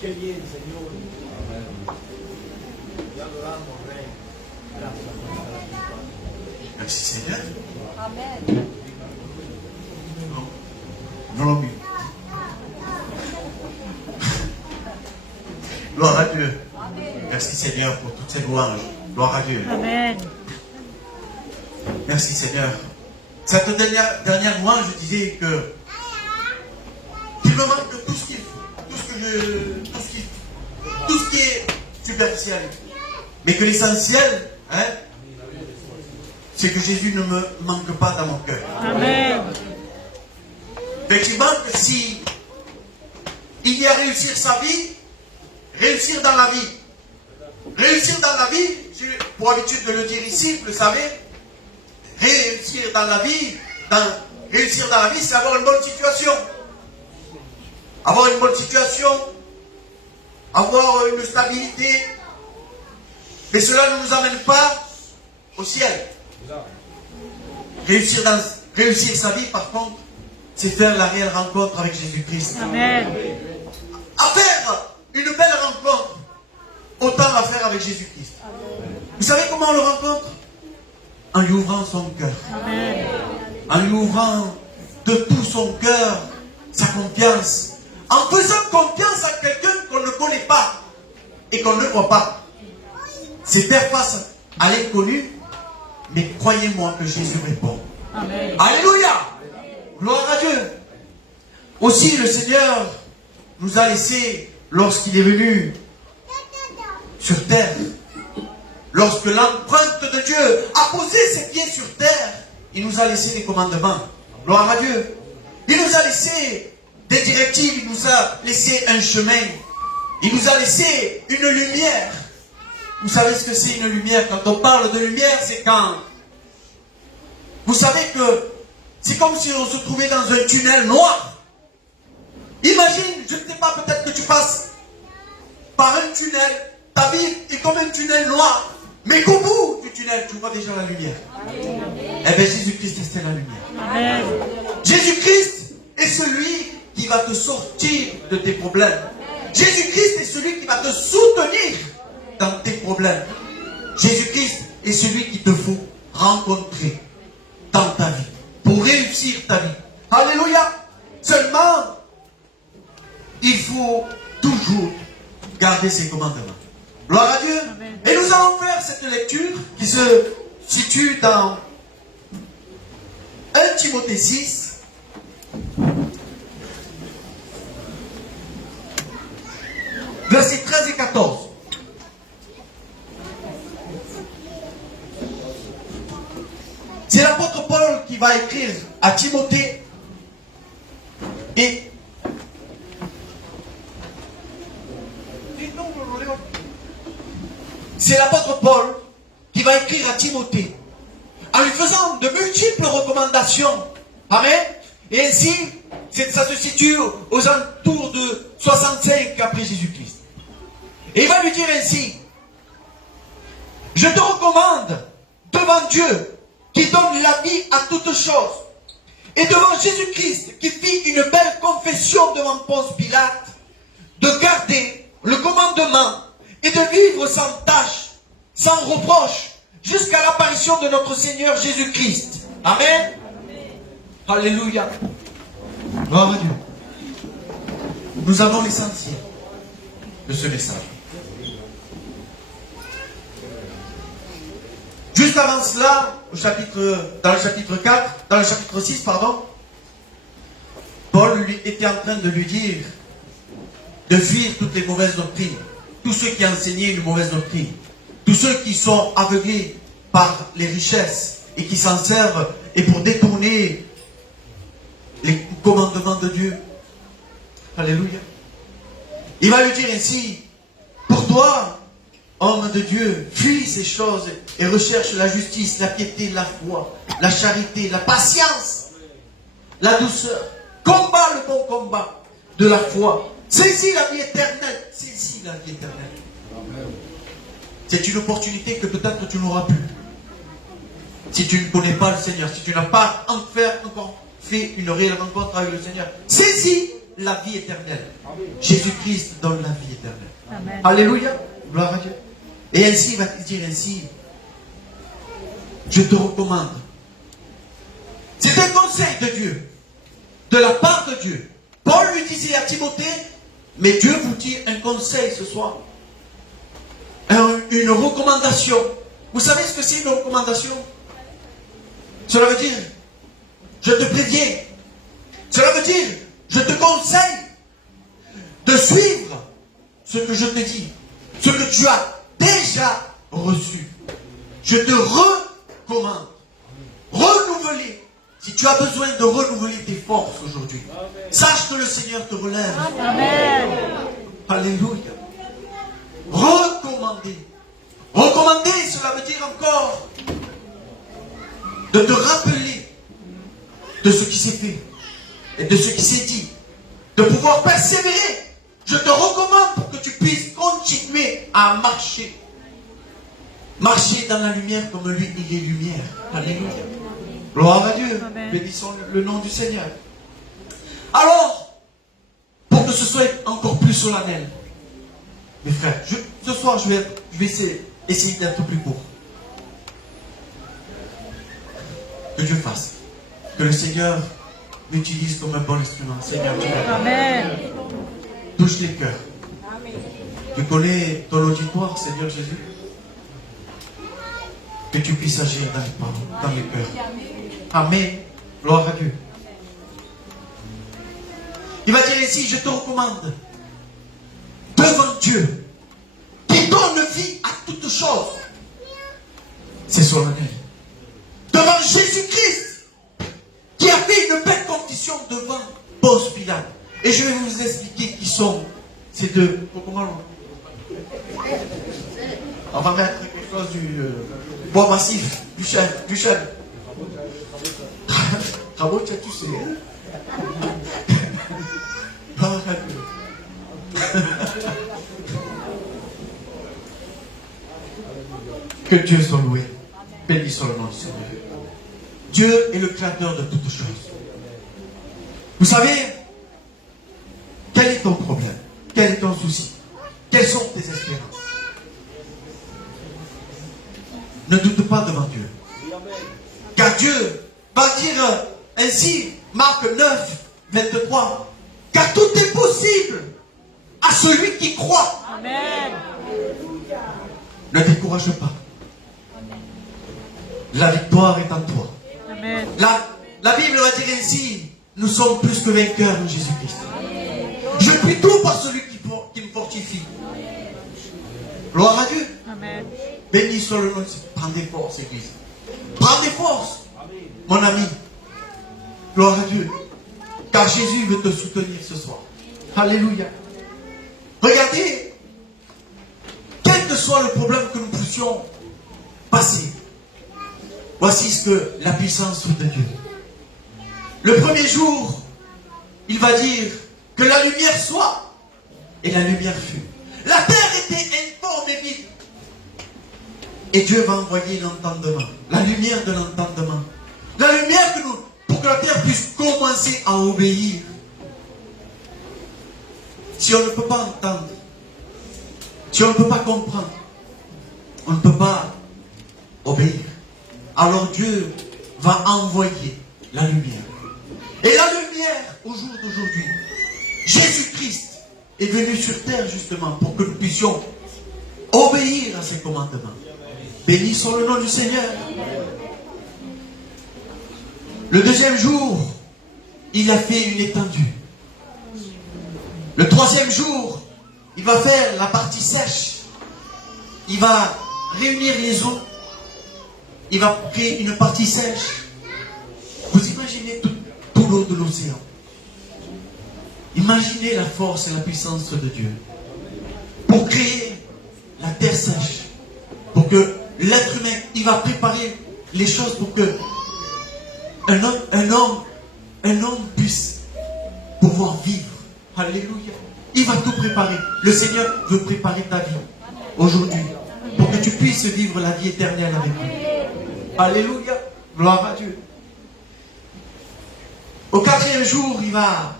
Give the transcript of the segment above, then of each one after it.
Qué bien, Señor. Amén. Te adoramos, Rey. Gracias por estar aquí, Padre. Merci Seigneur. Amen. Non, non, mais... Gloire à Dieu. Merci Seigneur pour toutes ces louanges. Gloire à Dieu. Amen. Merci Seigneur. Cette dernière louange, je disais que il me manque tout ce qu'il faut, tout ce qui est superficiel. Mais que l'essentiel, c'est que Jésus ne me manque pas dans mon cœur. Amen. Effectivement, que si il y a réussir sa vie, réussir dans la vie. Réussir dans la vie, j'ai pour habitude de le dire ici, vous le savez, réussir dans la vie, c'est avoir une bonne situation. Avoir une bonne situation, avoir une stabilité. Mais cela ne nous amène pas au ciel. Réussir sa vie, par contre, c'est faire la réelle rencontre avec Jésus-Christ. Amen. À faire une belle rencontre, autant la faire avec Jésus-Christ. Vous savez comment on le rencontre? En lui ouvrant son cœur. Amen. En lui ouvrant de tout son cœur sa confiance. En faisant confiance à quelqu'un qu'on ne connaît pas et qu'on ne voit pas. C'est faire face à l'inconnu, mais croyez-moi que Jésus répond. Amen. Alléluia! Gloire à Dieu. Aussi le Seigneur nous a laissé, lorsqu'il est venu sur terre, lorsque l'empreinte de Dieu a posé ses pieds sur terre, il nous a laissé des commandements. Gloire à Dieu. Il nous a laissé des directives, il nous a laissé un chemin. Il nous a laissé une lumière. Vous savez ce que c'est une lumière? Quand on parle de lumière, c'est quand... Vous savez que c'est comme si on se trouvait dans un tunnel noir. Imagine, je ne sais pas, peut-être que tu passes par un tunnel. Ta vie est comme un tunnel noir. Mais qu'au bout du tunnel, tu vois déjà la lumière. Eh bien, Jésus-Christ, c'est la lumière. Amen. Jésus-Christ est celui qui va te sortir de tes problèmes. Jésus-Christ est celui qui va te soutenir dans tes problèmes. Jésus-Christ est celui qu'il te faut rencontrer dans ta vie pour réussir ta vie. Alléluia. Seulement, il faut toujours garder ses commandements. Gloire à Dieu. Amen. Et nous allons faire cette lecture qui se situe dans 1 Timothée 6. Versets 13 et 14. C'est l'apôtre Paul qui va écrire à Timothée. Et c'est l'apôtre Paul qui va écrire à Timothée en lui faisant de multiples recommandations. Amen. Et ainsi, ça se situe aux alentours de 65 après Jésus-Christ. Et il va lui dire ainsi: je te recommande devant Dieu qui donne la vie à toutes choses, et devant Jésus-Christ qui fit une belle confession devant Ponce Pilate, de garder le commandement et de vivre sans tâche, sans reproche, jusqu'à l'apparition de notre Seigneur Jésus-Christ. Amen. Alléluia. Gloire à Dieu. Nous avons l'essentiel de ce message. Juste avant cela, dans le chapitre 6, Paul était en train de lui dire de fuir toutes les mauvaises doctrines, tous ceux qui enseignaient une mauvaise doctrine, tous ceux qui sont aveuglés par les richesses et qui s'en servent et pour détourner les commandements de Dieu. Alléluia. Il va lui dire ainsi: pour toi, homme de Dieu, fuis ces choses et recherche la justice, la piété, la foi, la charité, la patience, la douceur. Combat le bon combat de la foi. Saisis la vie éternelle. Saisis la vie éternelle. C'est une opportunité que peut-être tu n'auras plus. Si tu ne connais pas le Seigneur, si tu n'as pas encore fait une réelle rencontre avec le Seigneur, saisis la vie éternelle. Jésus-Christ donne la vie éternelle. Amen. Alléluia. Gloire à Dieu. Et ainsi, il va te dire ainsi, je te recommande. C'est un conseil de Dieu, de la part de Dieu. Paul lui disait à Timothée, mais Dieu vous dit un conseil ce soir. Une recommandation. Vous savez ce que c'est une recommandation? Cela veut dire, je te préviens. Cela veut dire, je te conseille de suivre ce que je te dis, ce que tu as déjà reçu. Je te recommande. Renouveler. Si tu as besoin de renouveler tes forces aujourd'hui, sache que le Seigneur te relève. Amen. Alléluia. Recommander. Recommander, cela veut dire encore de te rappeler de ce qui s'est fait et de ce qui s'est dit, de pouvoir persévérer. Je te recommande pour que tu puisses continuer à marcher. Marcher dans la lumière comme lui, il est lumière. Alléluia. Gloire à Dieu. Amen. Bénissons le nom du Seigneur. Alors, pour que ce soit encore plus solennel, mes frères, ce soir, je vais essayer d'être plus court. Que Dieu fasse. Que le Seigneur m'utilise comme un bon instrument. Seigneur, tu m'aides. Amen. Touche les cœurs. Tu connais ton auditoire, Seigneur Jésus. Que tu puisses agir dans les cœurs. Amen. Gloire à Dieu. Il va dire ici, je te recommande, devant Dieu, qui donne vie à toutes choses. C'est solennel. Devant Jésus-Christ, qui a fait une belle confession devant Ponce Pilate. Et je vais vous expliquer qui sont ces deux. Comment on va mettre quelque chose du bois massif, du chêne. Bravo, tu as tout sais. Que Dieu soit loué. Béni soit le nom du Seigneur. Dieu est le créateur de toutes choses. Vous savez, quel est ton problème? Quel est ton souci? Quelles sont tes espérances? Ne doute pas devant Dieu. Car Dieu va dire ainsi, Marc 9, 23, car tout est possible à celui qui croit. Amen. Ne décourage pas. La victoire est en toi. Amen. La Bible va dire ainsi, nous sommes plus que vainqueurs en Jésus-Christ. Je puis tout par celui qui me fortifie. Gloire à Dieu. Amen. Béni soit le nom de Dieu. Prends des forces, Église. Prends des forces, mon ami. Gloire à Dieu. Car Jésus veut te soutenir ce soir. Alléluia. Regardez, quel que soit le problème que nous puissions passer, voici ce que la puissance de Dieu. Le premier jour, il va dire que la lumière soit, et la lumière fut. La terre était informe et vide. Et Dieu va envoyer l'entendement, la lumière de l'entendement. La lumière pour que la terre puisse commencer à obéir. Si on ne peut pas entendre, si on ne peut pas comprendre, on ne peut pas obéir. Alors Dieu va envoyer la lumière. Et la lumière, au jour d'aujourd'hui, Jésus-Christ est venu sur terre justement pour que nous puissions obéir à ses commandements. Béni soit le nom du Seigneur. Le deuxième jour, il a fait une étendue. Le troisième jour, il va faire la partie sèche. Il va réunir les eaux. Il va créer une partie sèche. Vous imaginez tout l'eau de l'océan. Imaginez la force et la puissance de Dieu. Pour créer la terre sèche. Pour que l'être humain, il va préparer les choses pour que un homme puisse pouvoir vivre. Alléluia. Il va tout préparer. Le Seigneur veut préparer ta vie aujourd'hui pour que tu puisses vivre la vie éternelle avec lui. Alléluia. Gloire à Dieu. Au quatrième jour, il va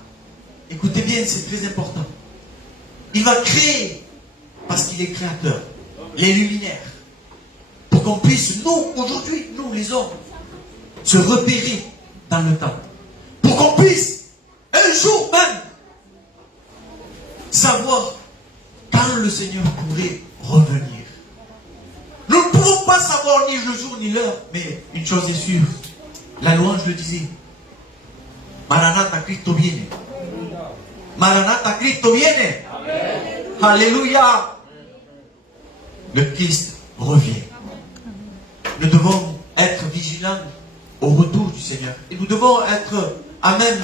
écoutez bien, c'est très important. Il va créer, parce qu'il est créateur, les luminaires, pour qu'on puisse, nous, aujourd'hui, nous les hommes, se repérer dans le temps. Pour qu'on puisse, un jour même, savoir quand le Seigneur pourrait revenir. Nous ne pouvons pas savoir ni le jour ni l'heure, mais une chose est sûre, la louange le disait. Maranatha, Cristo viene. Maranatha, Cristo viene. Alléluia. Le Christ revient. Nous devons être vigilants au retour du Seigneur. Et nous devons être à même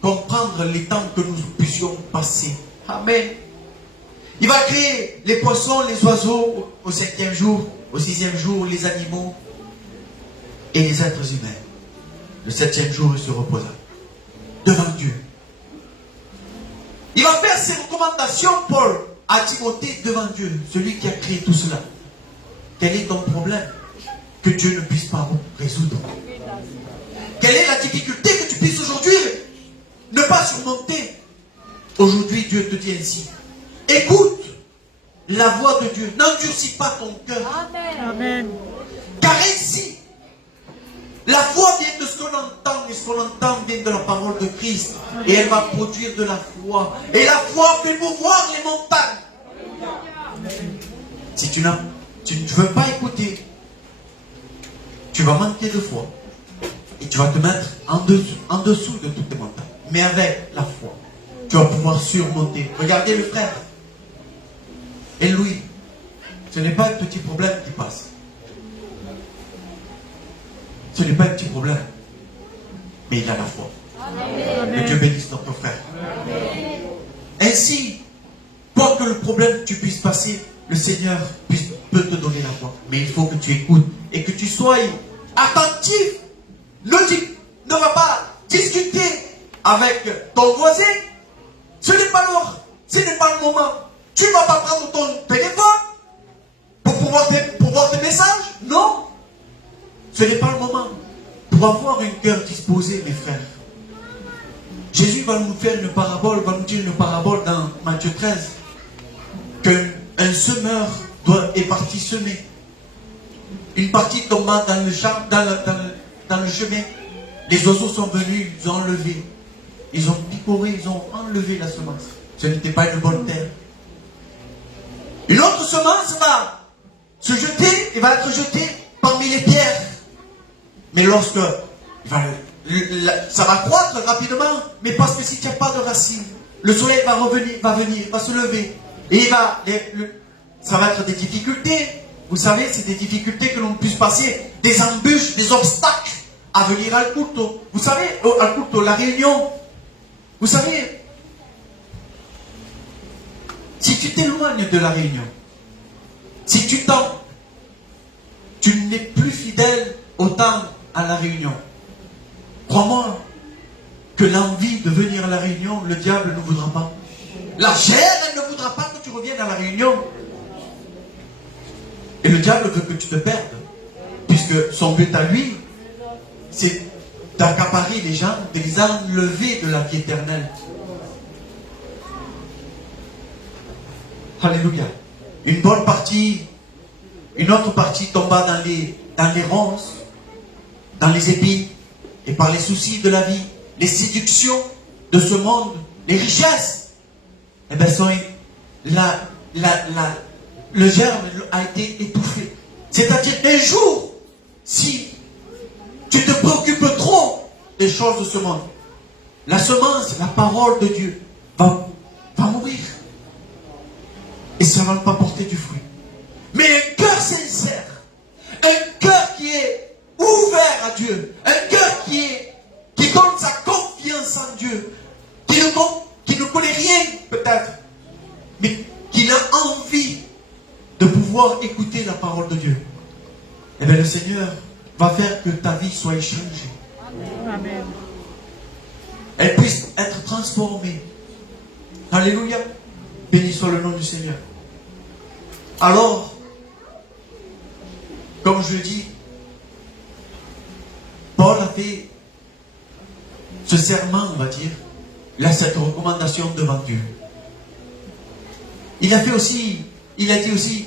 comprendre les temps que nous puissions passer. Amen. Il va créer les poissons, les oiseaux au 5e jour, au 6e jour, les animaux et les êtres humains. Le 7e jour, il se reposa devant Dieu. Il va faire ses recommandations, Paul, à Timothée devant Dieu, celui qui a créé tout cela. Quel est ton problème que Dieu ne puisse pas résoudre? Quelle est la difficulté que tu puisses aujourd'hui ne pas surmonter? Aujourd'hui, Dieu te dit ainsi. Écoute la voix de Dieu. N'endurcis pas ton cœur. Amen. Car ainsi, la foi vient de ce qu'on entend, et ce qu'on entend vient de la parole de Christ. Et elle va produire de la foi. Et la foi fait mouvoir les montagnes. Si tu ne veux pas écouter, tu vas manquer de foi. Et tu vas te mettre en dessous de toutes les montagnes. Mais avec la foi, tu vas pouvoir surmonter. Regardez le frère. Et Louis, ce n'est pas un petit problème qui passe. Ce n'est pas un petit problème. Mais il a la foi. Que Dieu bénisse notre frère. Ainsi, quoi que le problème tu puisses passer, le Seigneur peut te donner la foi. Mais il faut que tu écoutes et que tu sois attentif. Ne va pas discuter avec ton voisin. Ce n'est pas l'heure. Ce n'est pas le moment. Tu ne vas pas prendre ton téléphone pour voir tes messages. Non. Ce n'est pas le moment. Pour avoir un cœur disposé, mes frères. Jésus va nous faire une parabole, va nous dire une parabole dans Matthieu 13. Qu'un semeur est parti semer. Une partie tomba dans le champ, dans le chemin. Les oiseaux sont venus, ils ont enlevé. Ils ont picoré, ils ont enlevé la semence. Ce n'était pas une bonne terre. Une autre semence va se jeter et va être jetée parmi les pierres. Mais lorsque ça va croître rapidement, mais parce que si tu n'as pas de racines, le soleil va venir, va se lever. Et ça va être des difficultés. Vous savez, c'est des difficultés que l'on puisse passer, des embûches, des obstacles à venir à culto. Vous savez, à culto, la réunion. Vous savez, si tu t'éloignes de la réunion, si tu n'es plus fidèle autant à la réunion, crois-moi que l'envie de venir à la réunion, le diable ne voudra pas. La chair, elle ne voudra pas que tu reviennes à la réunion. Et le diable veut que tu te perdes, puisque son but à lui, c'est d'accaparer les gens, de les enlever de la vie éternelle. Alléluia. Une autre partie tomba dans les ronces, dans les épines, et par les soucis de la vie, les séductions de ce monde, les richesses, eh bien, le germe a été étouffé. C'est-à-dire qu'un jour, si tu te préoccupes trop des choses de ce monde, la semence, la parole de Dieu va mourir. Et ça ne va pas porter du fruit. Mais un cœur sincère, un cœur qui est ouvert à Dieu, un cœur qui donne sa confiance en Dieu, qui ne connaît rien peut-être, mais qui a envie de pouvoir écouter la parole de Dieu. Eh bien le Seigneur va faire que ta vie soit échangée. Amen. Elle puisse être transformée. Alléluia. Béni soit le nom du Seigneur. Alors, comme je dis, Paul a fait ce serment, on va dire, il a cette recommandation devant Dieu. Il a dit aussi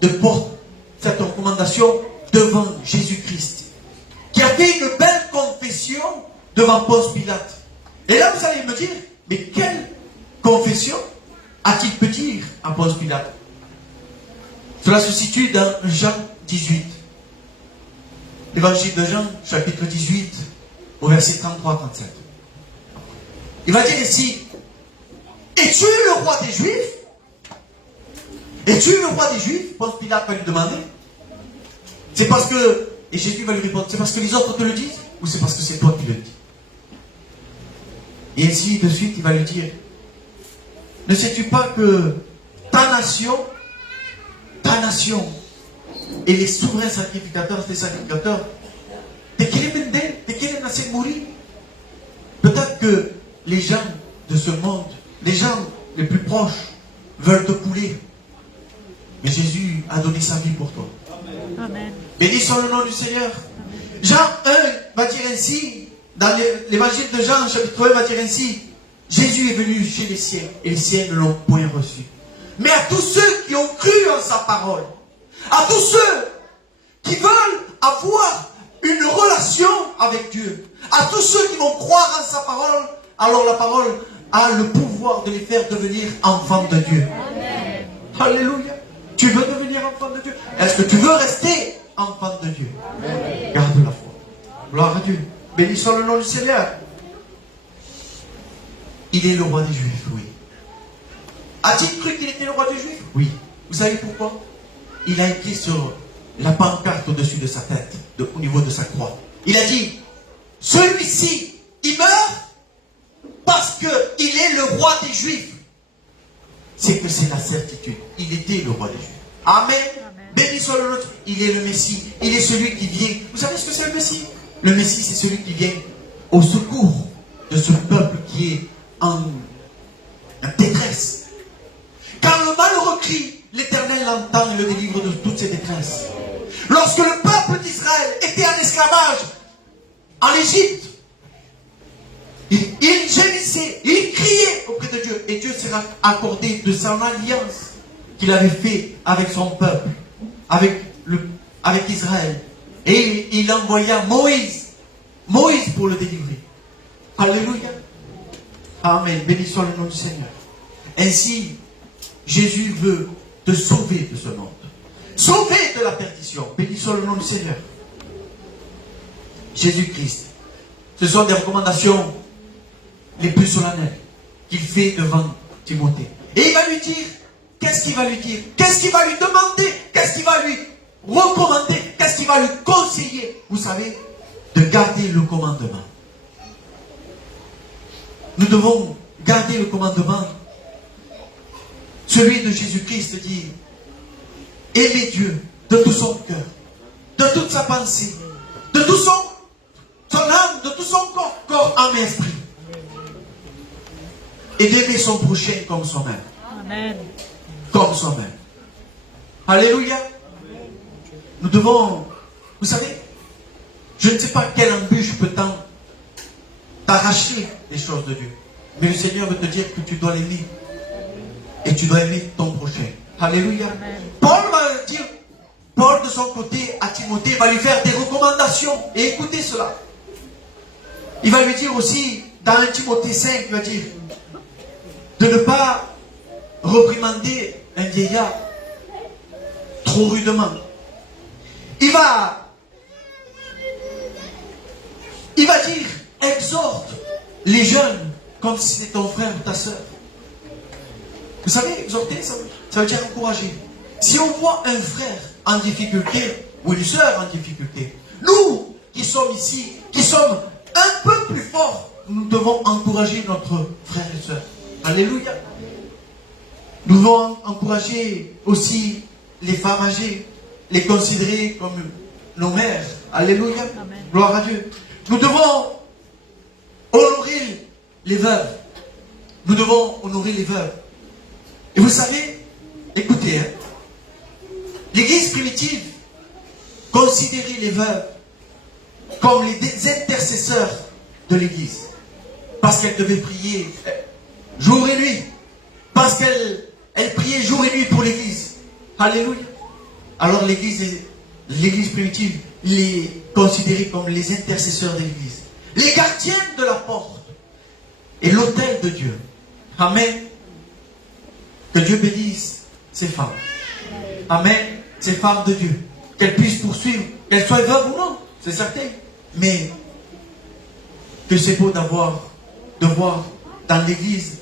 de porter cette recommandation devant Jésus-Christ, qui a fait une belle confession devant Ponce Pilate. Et là, vous allez me dire, mais quelle confession a-t-il pu dire à Ponce Pilate? Cela se situe dans Jean 18. L'évangile de Jean, chapitre 18, au verset 33-37. Il va dire ici, es-tu le roi des Juifs? Es-tu le roi des Juifs? Ponce Pilate va lui demander. C'est parce que, et Jésus va lui répondre, c'est parce que les autres te le disent, ou c'est parce que c'est toi qui le dis? Et ainsi de suite, il va lui dire, ne sais-tu pas que ta nation, et les souverains sacrificateurs, peut-être que les gens de ce monde, les gens les plus proches, veulent te couler. Mais Jésus a donné sa vie pour toi. Amen. Béni soit le nom du Seigneur. Jean 1 va dire ainsi, dans l'évangile de Jean, chapitre 1 va dire ainsi, Jésus est venu chez les siens, et les siens ne l'ont point reçu. Mais à tous ceux qui ont cru en sa parole, à tous ceux qui veulent avoir une relation avec Dieu, à tous ceux qui vont croire en sa parole, alors la parole a le pouvoir de les faire devenir enfants de Dieu. Amen. Alléluia. Tu veux devenir enfant de Dieu? Est-ce que tu veux rester enfant de Dieu? Amen. Garde la foi. Gloire à Dieu. Béni soit le nom du Seigneur. Il est le roi des Juifs, oui. A-t-il cru qu'il était le roi des Juifs? Oui. Vous savez pourquoi? Il a écrit sur la pancarte au-dessus de sa tête, au niveau de sa croix. Il a dit, celui-ci, il meurt parce qu'il est le roi des Juifs. C'est que c'est la certitude. Il était le roi des Juifs. Amen. Amen. Béni soit le nôtre. Il est le Messie. Il est celui qui vient. Vous savez ce que c'est le Messie? Le Messie, c'est celui qui vient au secours de ce peuple qui est en détresse. Quand le malheureux crie, l'Éternel l'entend et le délivre de toutes ses détresses. Lorsque le peuple d'Israël était en esclavage en Égypte, il gémissait, il criait auprès de Dieu. Et Dieu s'est accordé de son alliance qu'il avait fait avec son peuple, avec Israël. Et il envoya Moïse pour le délivrer. Alléluia. Amen. Béni soit le nom du Seigneur. Ainsi, Jésus veut te sauver de ce monde. Sauver de la perdition. Béni soit le nom du Seigneur. Jésus-Christ. Ce sont des recommandations les plus solennelles qu'il fait devant Timothée. Et il va lui dire, qu'est-ce qu'il va lui dire? Qu'est-ce qu'il va lui demander? Qu'est-ce qu'il va lui recommander? Qu'est-ce qu'il va lui conseiller? Vous savez, de garder le commandement. Nous devons garder le commandement. Celui de Jésus-Christ dit, aimer Dieu de tout son cœur, de toute sa pensée, de tout son âme, de tout son corps, âme et esprit. Et d'aimer son prochain comme soi-même. Amen. Comme soi-même. Alléluia. Nous devons, vous savez, je ne sais pas quelle embûche peut t'arracher les choses de Dieu. Mais le Seigneur veut te dire que tu dois l'aimer. Et tu dois aimer ton prochain. Alléluia. Amen. Paul de son côté à Timothée va lui faire des recommandations. Et écoutez cela. Il va lui dire aussi, dans 1 Timothée 5, il va dire, de ne pas reprimander un vieillard trop rudement. Il va dire, exhorte les jeunes comme si c'était ton frère ou ta soeur. Vous savez, exhorter, ça veut dire encourager. Si on voit un frère en difficulté ou une soeur en difficulté, nous qui sommes ici, qui sommes un peu plus forts, nous devons encourager notre frère et soeur. Alléluia. Nous devons encourager aussi les femmes âgées, les considérer comme nos mères. Alléluia. Amen. Gloire à Dieu. Nous devons honorer les veuves. Nous devons honorer les veuves. Et vous savez, écoutez, l'Église primitive considérait les veuves comme les intercesseurs de l'Église. parce qu'elle devait prier jour et nuit, parce qu'elle priait jour et nuit pour l'église. Alléluia. Alors l'église primitive, il est considéré comme les intercesseurs de l'église, les gardiens de la porte et l'autel de Dieu. Amen. Que Dieu bénisse ces femmes. Amen. Ces femmes de Dieu. Qu'elles puissent poursuivre, qu'elles soient veuves ou non, c'est certain. Mais que c'est beau de voir dans l'église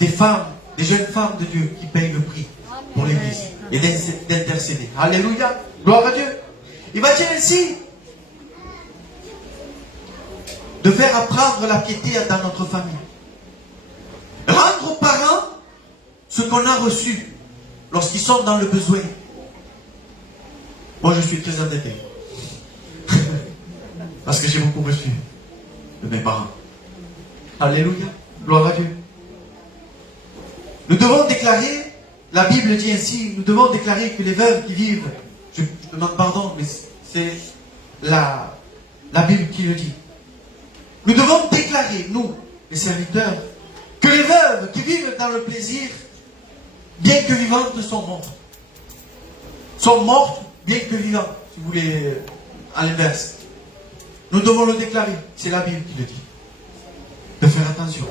des femmes, des jeunes femmes de Dieu qui payent le prix pour l'église et d'intercéder. Alléluia. Gloire à Dieu. Il va dire ainsi de faire apprendre la piété dans notre famille. Rendre aux parents ce qu'on a reçu lorsqu'ils sont dans le besoin. Moi, je suis très endetté. Parce que j'ai beaucoup reçu de mes parents. Alléluia. Gloire à Dieu. Nous devons déclarer, la Bible dit ainsi, nous devons déclarer que les veuves qui vivent, je demande pardon, mais c'est la Bible qui le dit. Nous devons déclarer, nous, les serviteurs, que les veuves qui vivent dans le plaisir, bien que vivantes, sont mortes. Sont mortes, bien que vivantes, si vous voulez, à l'inverse. Nous devons le déclarer, c'est la Bible qui le dit. De faire attention.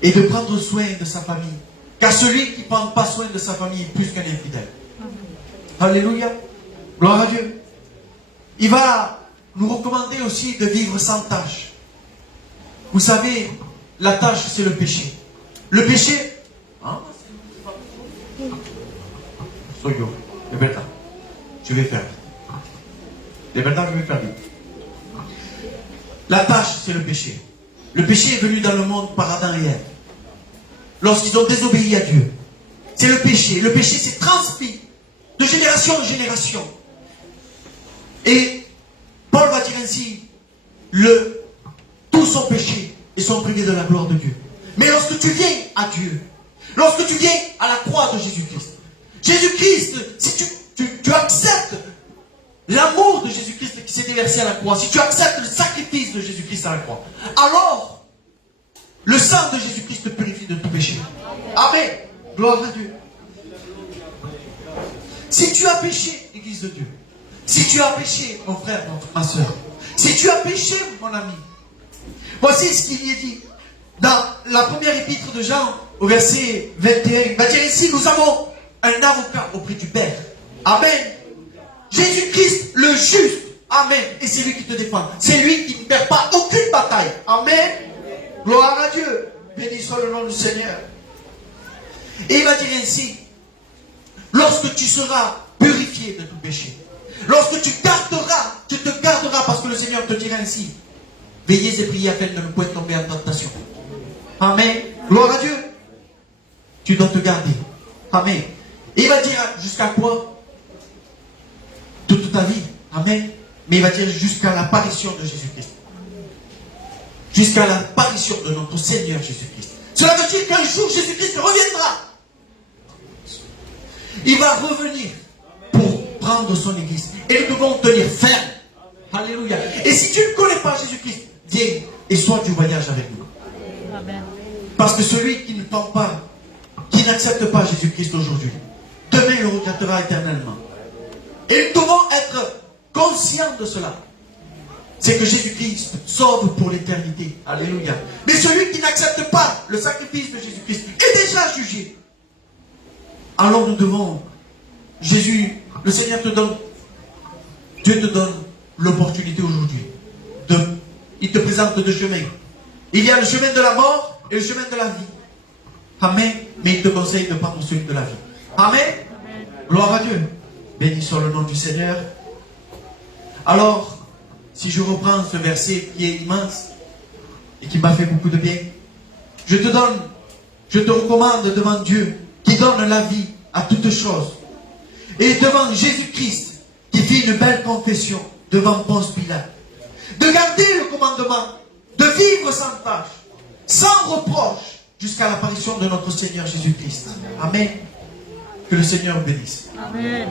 Et de prendre soin de sa famille. Car celui qui ne prend pas soin de sa famille est plus qu'un infidèle. Alléluia. Gloire à Dieu. Il va nous recommander aussi de vivre sans tâche. Vous savez, la tâche, c'est le péché. Le péché... Hein? Soyo, c'est maintenant. Je vais faire. C'est maintenant que je vais faire vite. La tâche, c'est le péché. Le péché est venu dans le monde par Adam et Ève. Lorsqu'ils ont désobéi à Dieu. C'est le péché. Le péché s'est transmis de génération en génération. Et Paul va dire ainsi, tous sont péchés et sont privés de la gloire de Dieu. Mais lorsque tu viens à Dieu, lorsque tu viens à la croix de Jésus-Christ, Jésus-Christ, si tu acceptes l'amour de Jésus-Christ qui s'est déversé à la croix, si tu acceptes le sacrifice de Jésus-Christ à la croix, alors le sang de Jésus-Christ te purifie de tout péché. Amen. Gloire à Dieu. Si tu as péché, Église de Dieu, si tu as péché, mon frère, ma soeur, si tu as péché, mon ami, voici ce qu'il y est dit dans la première épître de Jean, au verset 21. Il va dire ici, nous avons un avocat auprès du Père. Amen. Jésus-Christ, le juste. Amen. Et c'est lui qui te défend. C'est lui qui ne perd pas aucune bataille. Amen. Gloire à Dieu. Béni soit le nom du Seigneur. Et il va dire ainsi, lorsque tu seras purifié de tout péché, lorsque tu te garderas parce que le Seigneur te dira ainsi, veillez et priez afin de ne point tomber en tentation. Amen. Gloire à Dieu. Tu dois te garder. Amen. Et il va dire jusqu'à quoi? Toute ta vie. Amen. Mais il va dire jusqu'à l'apparition de Jésus-Christ. Jusqu'à l'apparition de notre Seigneur Jésus-Christ. Cela veut dire qu'un jour Jésus-Christ reviendra. Il va revenir pour prendre son église. Et nous devons tenir ferme. Alléluia. Et si tu ne connais pas Jésus-Christ, viens et sois du voyage avec nous. Amen. Parce que celui qui ne prend pas, qui n'accepte pas Jésus-Christ aujourd'hui, demain il le regrettera éternellement. Et nous devons être conscients de cela. C'est que Jésus-Christ sauve pour l'éternité. Alléluia. Mais celui qui n'accepte pas le sacrifice de Jésus-Christ est déjà jugé. Alors nous devons, le Seigneur te donne, Dieu te donne l'opportunité aujourd'hui. Il te présente deux chemins. Il y a le chemin de la mort et le chemin de la vie. Amen. Mais il te conseille de prendre celui de la vie. Amen. Amen. Gloire à Dieu. Béni soit le nom du Seigneur. Alors, si je reprends ce verset qui est immense et qui m'a fait beaucoup de bien, je te recommande devant Dieu qui donne la vie à toutes choses et devant Jésus-Christ qui fit une belle confession devant Ponce Pilate, de garder le commandement, de vivre sans tâche, sans reproche, jusqu'à l'apparition de notre Seigneur Jésus-Christ. Amen. Que le Seigneur bénisse. Amen.